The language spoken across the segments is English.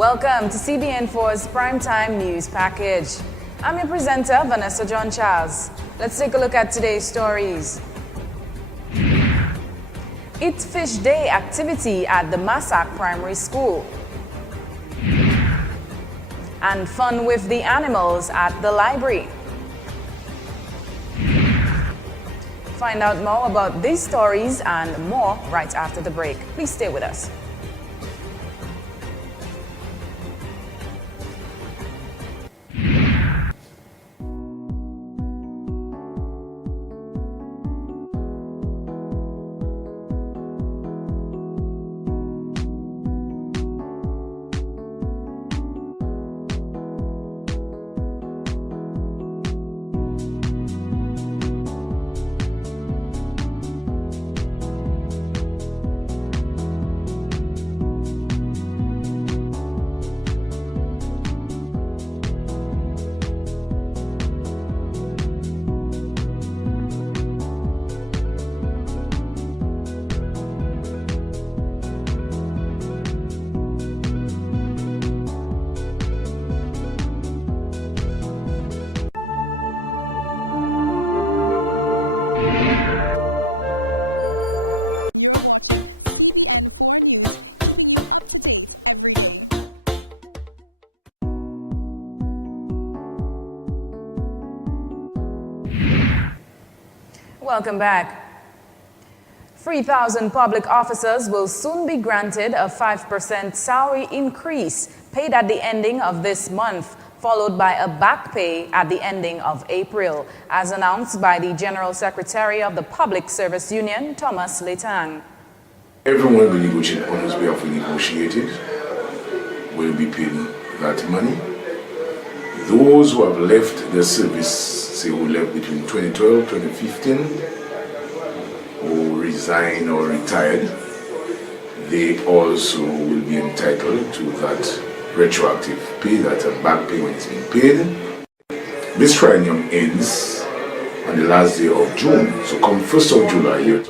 Welcome to CBN4's Primetime News Package. I'm your presenter, Vanessa John Charles. Let's take a look at today's stories. Eat Fish Day activity at the Massac Primary School. And fun with the animals at the library. Find out more about these stories and more right after the break. Please stay with us. You're watching CBN4 News, keeping you up to date every day. Welcome back. 3,000 public officers will soon be granted a 5% salary increase paid at the ending of this month, followed by a back pay at the ending of April, as announced by the General Secretary of the Public Service Union, Thomas Letang. Everyone we negotiate on as we have negotiated will be paid that money. Those who have left the service, say who left between 2012 2015, who resigned or retired, they also will be entitled to that retroactive pay, that back pay when it's being paid. This triennium ends on the last day of June, so come 1st of July.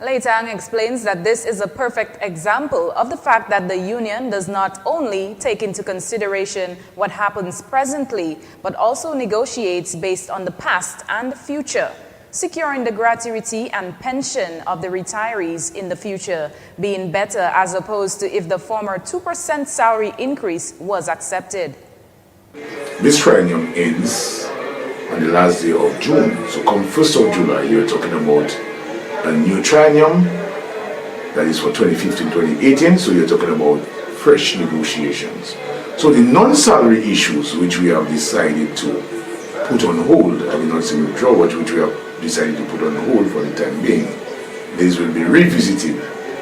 Letang explains that this is a perfect example of the fact that the union does not only take into consideration what happens presently, but also negotiates based on the past and future, securing the gratuity and pension of the retirees in the future being better as opposed to if the former 2% salary increase was accepted. This triennium ends on the last day of June, so come 1st of July, you're talking about a new triennium that is for 2015-2018, so you're talking about fresh negotiations. So the non-salary issues which we have decided to put on hold, I mean not say withdraw, but which we have decided to put on hold for the time being, these will be revisited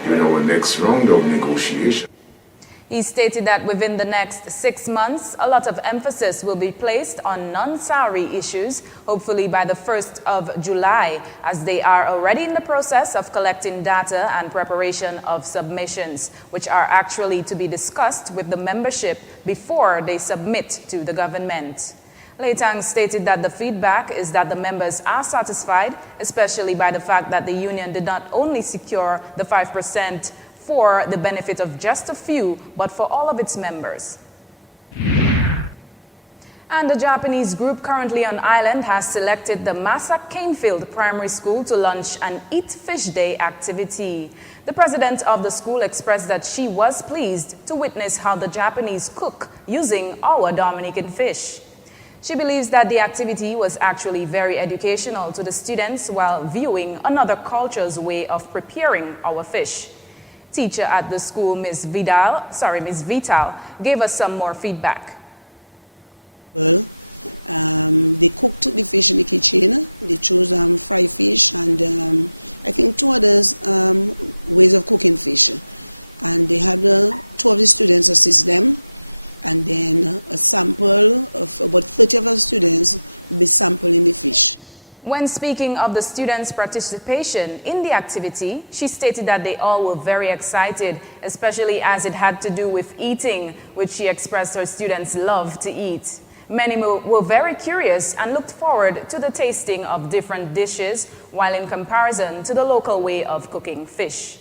in our next round of negotiation. He stated that within the next 6 months, a lot of emphasis will be placed on non-salary issues, hopefully by the 1st of July, as they are already in the process of collecting data and preparation of submissions, which are actually to be discussed with the membership before they submit to the government. Letang stated that the feedback is that the members are satisfied, especially by the fact that the union did not only secure the 5% for the benefit of just a few, but for all of its members. And the Japanese group currently on island has selected the Massac Canefield Primary School to launch an Eat Fish Day activity. The president of the school expressed that she was pleased to witness how the Japanese cook using our Dominican fish. She believes that the activity was actually very educational to the students while viewing another culture's way of preparing our fish. Teacher at the school, Ms. Vital, gave us some more feedback. Well, they cooked the fish in the kitchen. They chose fried fish and I think two others ways of cooking fish. And they had two of the students assist them. And then a sample of about 30 of our students will be sampling the fish. When speaking of the students' participation in the activity, she stated that they all were very excited, especially as it had to do with eating, which she expressed her students love to eat. Many were very curious and looked forward to the tasting of different dishes, while in comparison to the local way of cooking fish.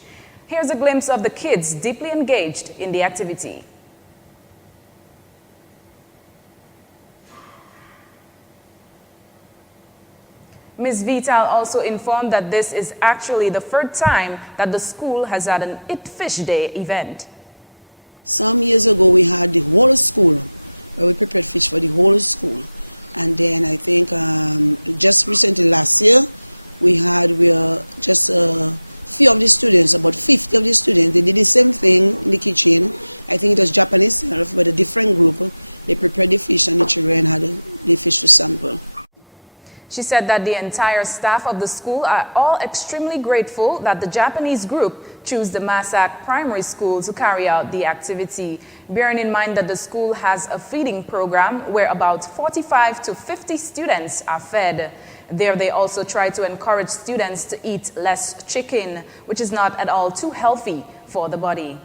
Here's a glimpse of the kids deeply engaged in the activity. Ms. Vital also informed that this is actually the third time that the school has had an Eat Fish Day event. Some years ago, we had the whole school, where we prepared fish for the whole school. And then I think just recently last year, we were just a few of the students, about 50 of the students, they did the same thing in the kitchen. I think it was Japanese, but a different group. They prepared the fish and the children had the fish to sample. She said that the entire staff of the school are all extremely grateful that the Japanese group chose the Massac Primary School to carry out the activity, bearing in mind that the school has a feeding program where about 45 to 50 students are fed. There they also try to encourage students to eat less chicken, which is not at all too healthy for the body.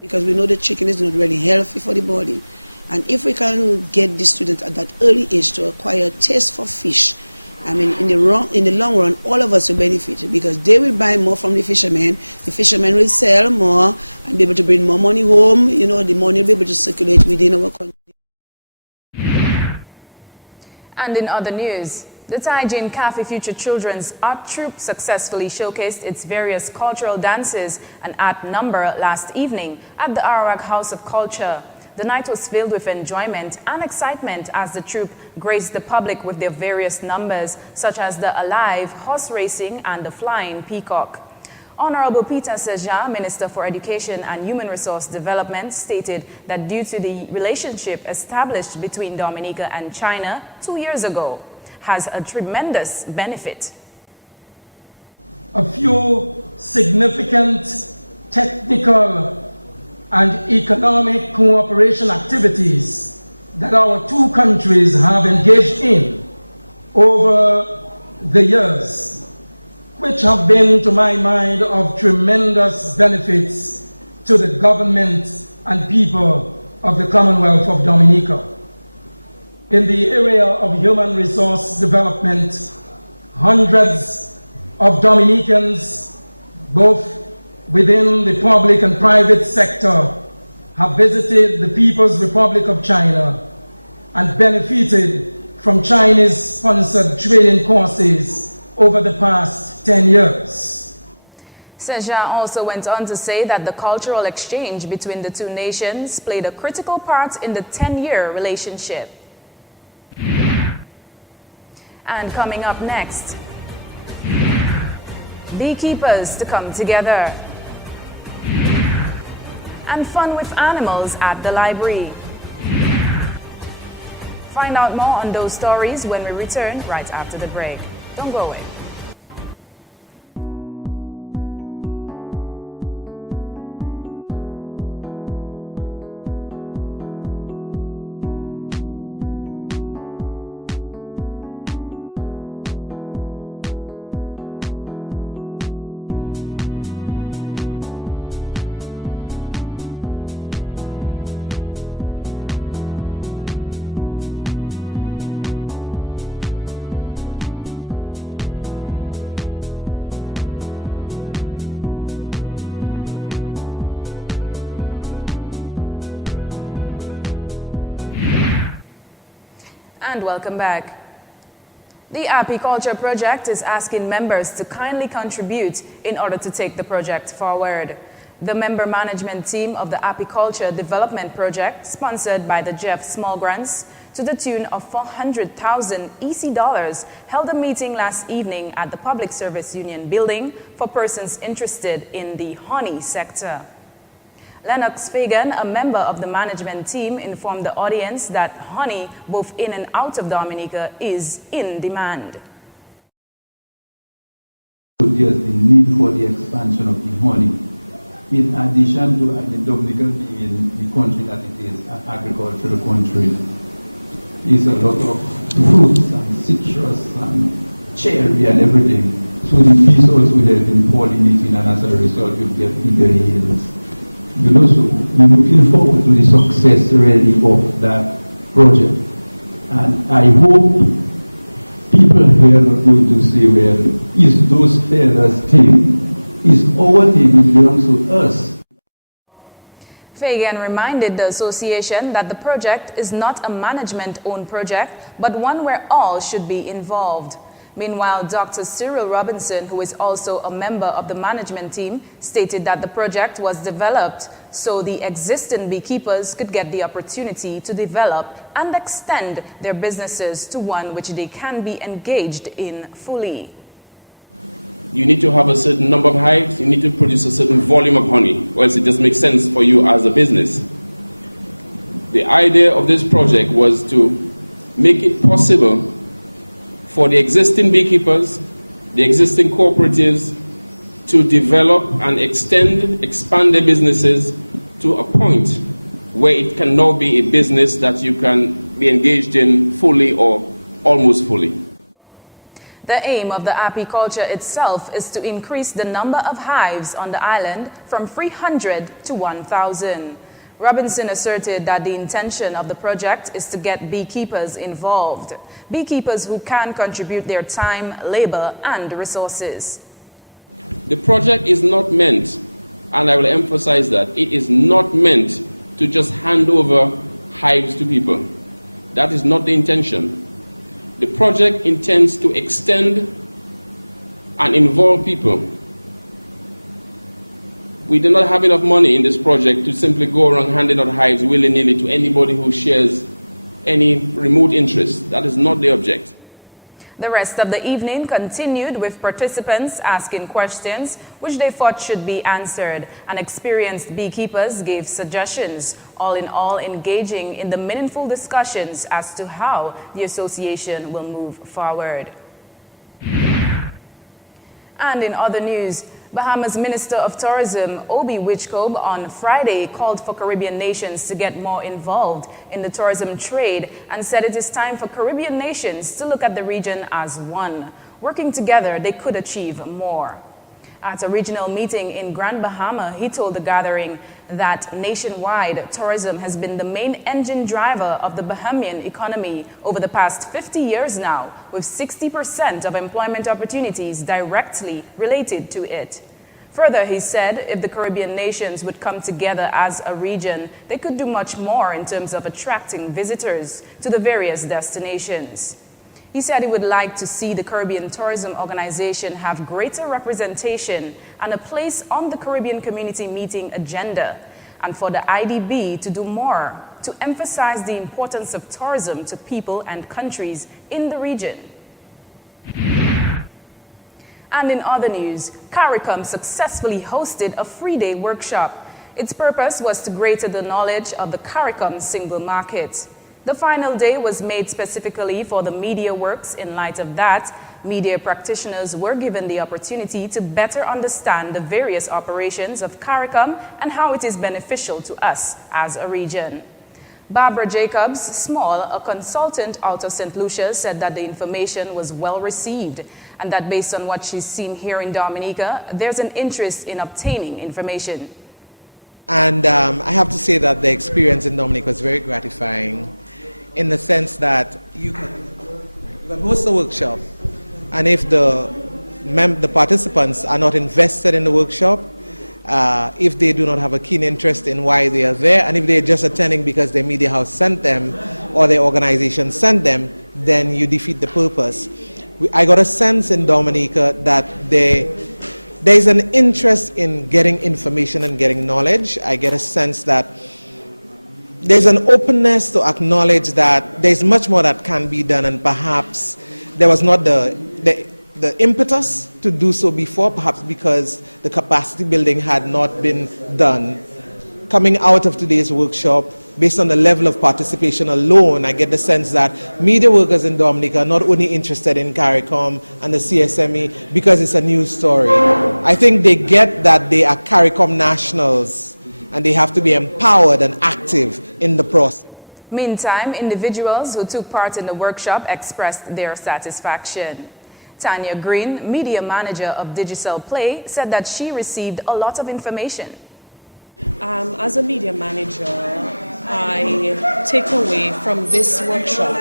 Because we know that chicken is not really healthy for the body. And if we can get the students at that early age to acquire a taste for fish, I mean, in the long run, all of us will benefit because they will buy more from the fishermen will sell more and be able to bring more money home. You know, the money will be able to circulate within our country. And in other news, the Taijin Cafe Future Children's Art Troupe successfully showcased its various cultural dances and art number last evening at the Arawak House of Culture. The night was filled with enjoyment and excitement as the troupe graced the public with their various numbers, such as the Alive, horse racing, and the Flying Peacock. Honorable Peter Seja, Minister for Education and Human Resource Development, stated that due to the relationship established between Dominica and China 2 years ago, has a tremendous benefit. A few significant technical and economic cooperation activities that our two countries have engaged in over the years, which have been, to my mind, of tremendous benefits to the government and people of the Commonwealth of Dominica. In the area of human resource development, hundreds of Dominicans, both within the public and private sector, have visited the People's Republic of China and benefited from Chinese-sponsored training courses over the past 10 years. Seja also went on to say that the cultural exchange between the two nations played a critical part in the 10-year relationship. And coming up next, beekeepers to come together, and fun with animals at the library. Find out more on those stories when we return right after the break. Don't go away. And welcome back. The Apiculture Project is asking members to kindly contribute in order to take the project forward. The member management team of the Apiculture Development Project, sponsored by the Jeff Small Grants, to the tune of 400,000 EC dollars, held a meeting last evening at the Public Service Union building for persons interested in the honey sector. Lennox Fagan, a member of the management team, informed the audience that honey, both in and out of Dominica, is in demand. There's the need for the expansion of the honey. In addition to Dominica being the country that it is, an agricultural country, is a lot of fruits and citrus and cherry and everything. So the bees also help in pollinating, and as a result you get bigger yields. You know, so we're looking forward to the success really of that project. And I hope people here are going to say, well, is those feathers thing? Is our thing, it belongs to us. Fagan reminded the association that the project is not a management-owned project, but one where all should be involved. Meanwhile, Dr. Cyril Robinson, who is also a member of the management team, stated that the project was developed so the existing beekeepers could get the opportunity to develop and extend their businesses to one which they can be engaged in fully. You need to have a certain number of hives, you need to produce a certain volume of honey, or else it just makes sense for you as a business. The idea of this project was to make it possible for the existing beekeepers, the existing cooperatives, to develop and expand their businesses to a point where it can now be a business that you can be engaged in fully or almost fully. The aim of the apiculture itself is to increase the number of hives on the island from 300 to 1,000. Robinson asserted that the intention of the project is to get beekeepers involved, beekeepers who can contribute their time, labor, and resources. The project is not meant, and I will emphasize that, it is not meant to just hand over hives to people. That is not the intention. The project intends to extend and involve people. We do not have enough money in this project to simply go around handing out hives willy-nilly to anybody who shares any remote interest. That is not the object. The rest of the evening continued with participants asking questions which they thought should be answered, and experienced beekeepers gave suggestions, all in all engaging in the meaningful discussions as to how the association will move forward. And in other news, Bahamas Minister of Tourism, Obi Whichcobe, on Friday called for Caribbean nations to get more involved in the tourism trade and said it is time for Caribbean nations to look at the region as one. Working together, they could achieve more. At a regional meeting in Grand Bahama, he told the gathering that nationwide tourism has been the main engine driver of the Bahamian economy over the past 50 years now, with 60% of employment opportunities directly related to it. Further, he said if the Caribbean nations would come together as a region, they could do much more in terms of attracting visitors to the various destinations. He said he would like to see the Caribbean Tourism Organization have greater representation and a place on the Caribbean Community Meeting agenda, and for the IDB to do more to emphasize the importance of tourism to people and countries in the region. And in other news, CARICOM successfully hosted a three-day workshop. Its purpose was to greater the knowledge of the CARICOM single market. The final day was made specifically for the media works. In light of that, media practitioners were given the opportunity to better understand the various operations of CARICOM and how it is beneficial to us as a region. Barbara Jacobs Small, a consultant out of St. Lucia, said that the information was well received and that based on what she's seen here in Dominica, there's an interest in obtaining information. And I have to say that the experience in Dominica was very gratifying, in the sense that you can host a workshop, and if the participants are not invested in the workshop, if they do not have a keen interest in why they are there, and if they're just attending because their media house sent them or their organization sent them, then you defeat the purpose. I got a sense in Dominica that there's an interest in getting information and getting knowledge. I get a sense that there's an openness to acknowledge that there's much more that can be done, and perhaps there was not the impetus to do so before, perhaps because the capacity building had not been done. Coming out of today's workshop, based on the level of participation alone, I get the sense that media workers in Dominica are not only interested in CARICOM and the CSME because it's a news story. I think they get that they are CARICOM nationals, and they have to be empowered and active in the process. Meantime, individuals who took part in the workshop expressed their satisfaction. Tanya Green, media manager of Digicel Play, said that she received a lot of information. As a media manager, I take away from this workshop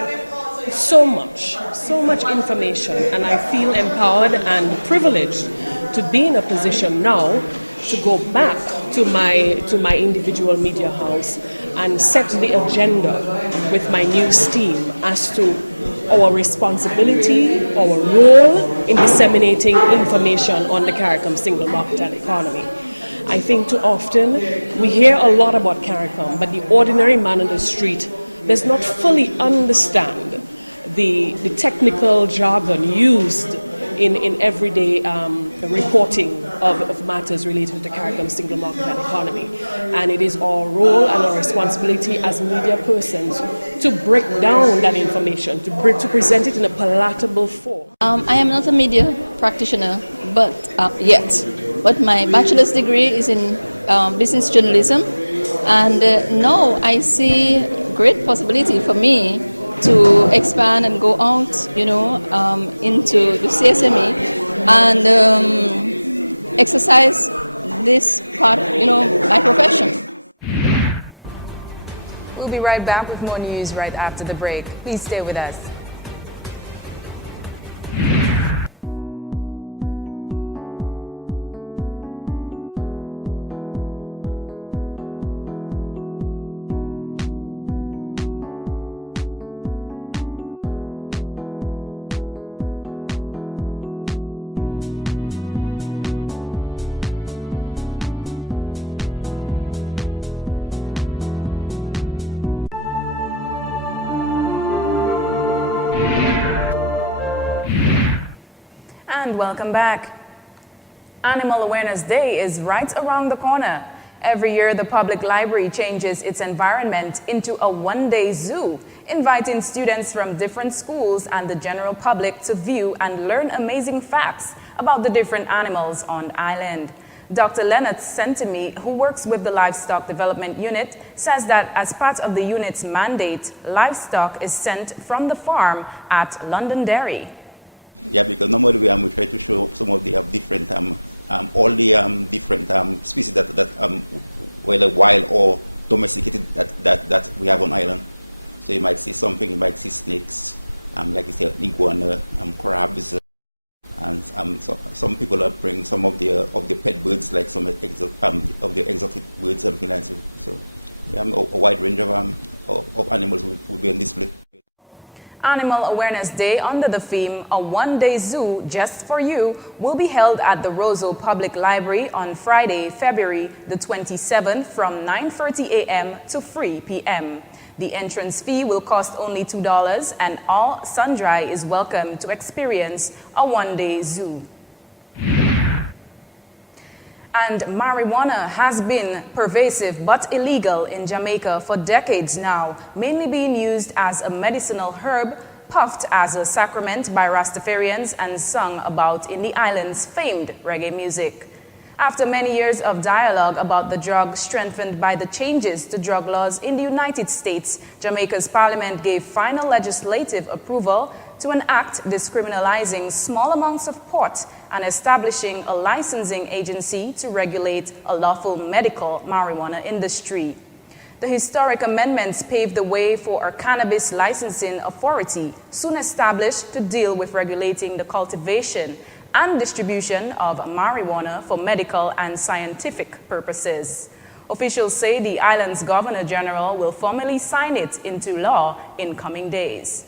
so much information, and I feel empowered and privileged to be in a position now to go back to my individual media house and set the agenda with my news team as to our responsibility, our role in disseminating information on the CARICOM single market and economy. I think too often we hear a lot about CARICOM, but the ordinary man on the street does not fully understand the technical jargon used in everyday reporting of matters related to the CARICOM single market and economy. And it is our role and our responsibility as media persons to break down that information, to present it in a palatable form. I am not a media practitioner, but my bachelor's degree is in business journalism, and now I see great possibility for me to expand and go out, into the CSME and exercise this part, my profession. We'll be right back with more news right after the break. Please stay with us. And welcome back. Animal Awareness Day is right around the corner. Every year, the public library changes its environment into a one-day zoo, inviting students from different schools and the general public to view and learn amazing facts about the different animals on the island. Dr. Leonard Sentimi, who works with the Livestock Development Unit, says that as part of the unit's mandate, livestock is sent from the farm at Londonderry. Yeah, because normally we try to show some of the different, all the different species that whether wild or domesticated that we have on island. So you might see something, you might see snakes, like you say, iguana, crabs, and so some people bring some of the pet birds, like some of the exotic birds, something like that. So we have a wide range of animals will be on display. Animal Awareness Day, under the theme A One-Day Zoo Just for You, will be held at the Roseau Public Library on Friday, February the 27th from 9:30 a.m. to 3 p.m. The entrance fee will cost only $2, and all sundry is welcome to experience a one-day zoo. And marijuana has been pervasive but illegal in Jamaica for decades now, mainly being used as a medicinal herb, puffed as a sacrament by Rastafarians and sung about in the island's famed reggae music. After many years of dialogue about the drug strengthened by the changes to drug laws in the United States, Jamaica's parliament gave final legislative approval to an act discriminalizing small amounts of pot and establishing a licensing agency to regulate a lawful medical marijuana industry. The historic amendments paved the way for a cannabis licensing authority, soon established to deal with regulating the cultivation and distribution of marijuana for medical and scientific purposes. Officials say the island's Governor General will formally sign it into law in coming days.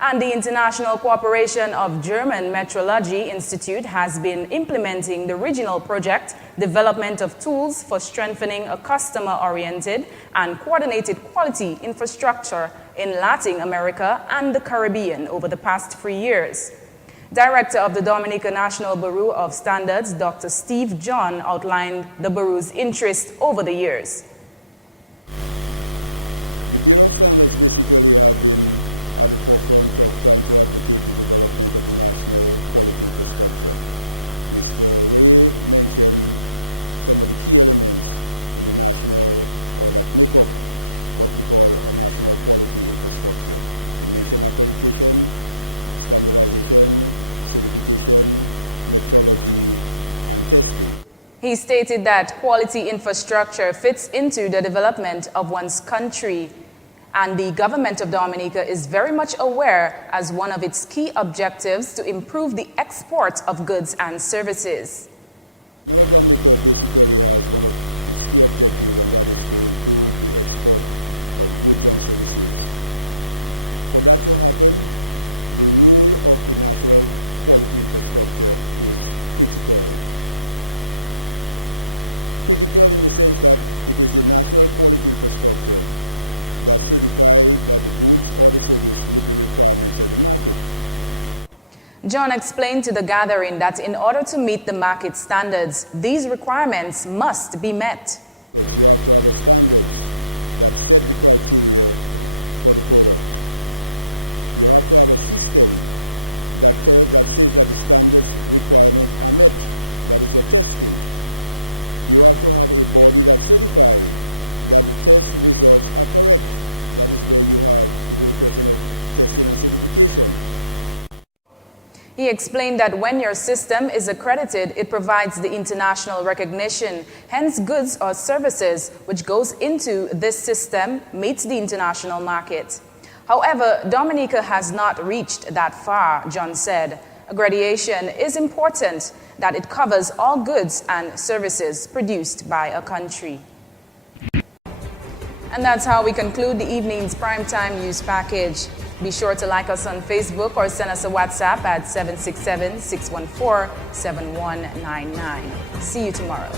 And the International Cooperation of German Metrology Institute has been implementing the regional project, Development of Tools for Strengthening a Customer-Oriented and Coordinated Quality Infrastructure in Latin America and the Caribbean over the past 3 years. Director of the Dominica National Bureau of Standards, Dr. Steve John, outlined the Bureau's interest over the years. The Bureau of Standards basically have been at the forefront of trying to advocate the development of the national quality infrastructure. Mr. Roy mentioned some of the key elements in the national, or that make up what we call a national quality infrastructure. He mentioned accreditation, standardization, certification, metrology, and testing. He stated that quality infrastructure fits into the development of one's country, and the government of Dominica is very much aware as one of its key objectives to improve the export of goods and services. Dominica basically has one of its key objectives, and that is to improve the export of goods and services. For that to happen, the role of a national quality infrastructure is critical. Critical in the sense that it is the national quality infrastructure that certifies that the goods or the service meet the requirements of the market. John explained to the gathering that in order to meet the market standards, these requirements must be met. You have to have standards that set the criteria for the product. You have to have a system that says that the standards requirements are met. That is your testing. You have to have a body that certifies that the test results are correct. That is where you have the whole question of testing and certification. He explained that when your system is accredited, it provides the international recognition. Hence, goods or services which goes into this system meets the international market. However, Dominica has not reached that far, John said. Accreditation is important that it covers all goods and services produced by a country. And that's how we conclude the evening's primetime news package. Be sure to like us on Facebook or send us a WhatsApp at 767-614-7199. See you tomorrow.